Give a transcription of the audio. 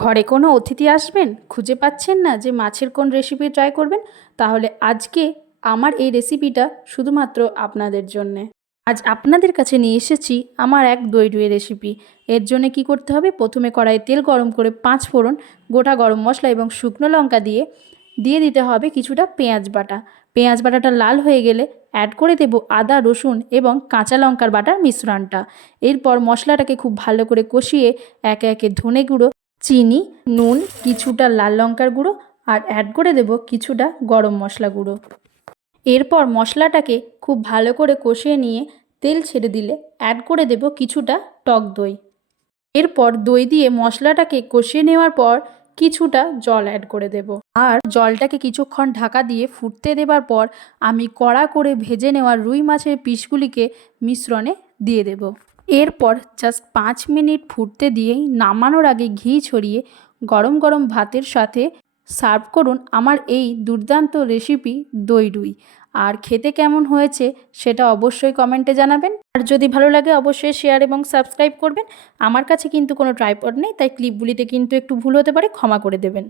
ঘরে কোনো অতিথি আসবেন, খুঁজে পাচ্ছেন না যে মাছের কোন রেসিপি ট্রাই করবেন, তাহলে আজকে আমার এই রেসিপিটা শুধুমাত্র আপনাদের জন্যে। আজ আপনাদের কাছে নিয়ে এসেছি আমার এক দই ডুয়ে রেসিপি। এর জন্য কি করতে হবে, প্রথমে কড়াইয়ে তেল গরম করে 5 ফোড়ন, গোটা গরম মশলা এবং শুকনো লঙ্কা দিয়ে দিতে হবে কিছুটা পেঁয়াজ বাটা। পেঁয়াজ বাটাটা লাল হয়ে গেলে অ্যাড করে দেব আদা, রসুন এবং কাঁচা লঙ্কার বাটার মিশ্রণটা। এরপর মশলাটাকে খুব ভালো করে কষিয়ে একে একে ধনে গুঁড়ো, চিনি, নুন, কিছুটা লাল লঙ্কার গুঁড়ো আর অ্যাড করে দেব কিছুটা গরম মশলা গুঁড়ো। এরপর মশলাটাকে খুব ভালো করে কষিয়ে নিয়ে তেল ছেড়ে দিলে অ্যাড করে দেব কিছুটা টক দই। এরপর দই দিয়ে মশলাটাকে কষিয়ে নেওয়ার পর কিছুটা জল অ্যাড করে দেব। আর জলটাকে কিছুক্ষণ ঢাকা দিয়ে ফুটতে দেবার পর আমি কড়া করে ভেজে নেওয়া রুই মাছের পিসগুলিকে মিশ্রণে দিয়ে দেব। এরপর জাস্ট 5 মিনিট ফুটতে দিয়েই নামানোর আগে ঘি ছড়িয়ে গরম গরম ভাতের সাথে সার্ভ করুন আমার এই দুর্দান্ত রেসিপি দই রুই। আর খেতে কেমন হয়েছে সেটা অবশ্যই কমেন্টে জানাবেন। আর যদি ভালো লাগে অবশ্যই শেয়ার এবং সাবস্ক্রাইব করবেন। আমার কাছে কিন্তু কোনো ট্রাইপড নেই, তাই ক্লিপগুলিতে কিন্তু একটু ভুল হতে পারে, ক্ষমা করে দেবেন।